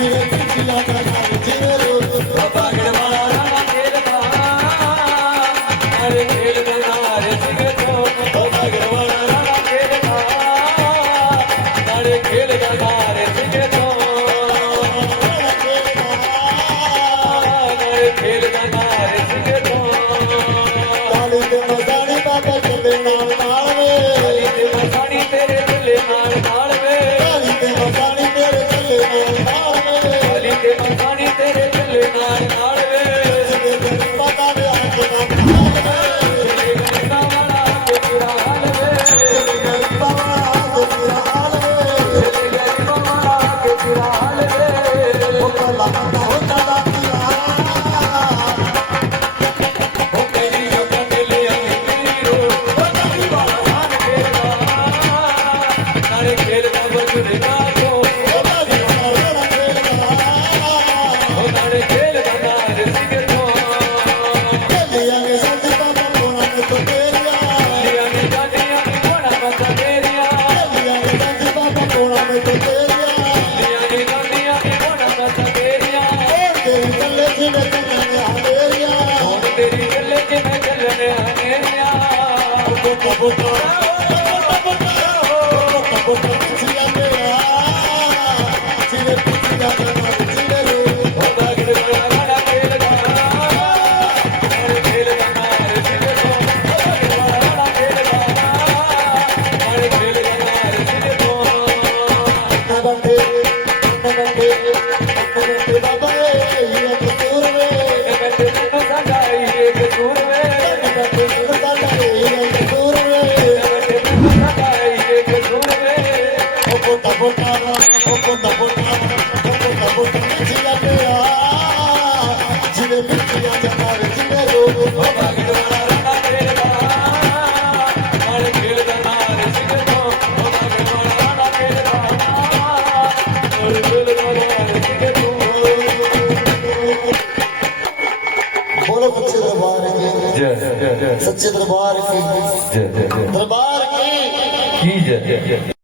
Thank you. Mudou. بولو جی، جی، جی، سچے دربار کی۔ سچے دربار کی۔ دربار کی۔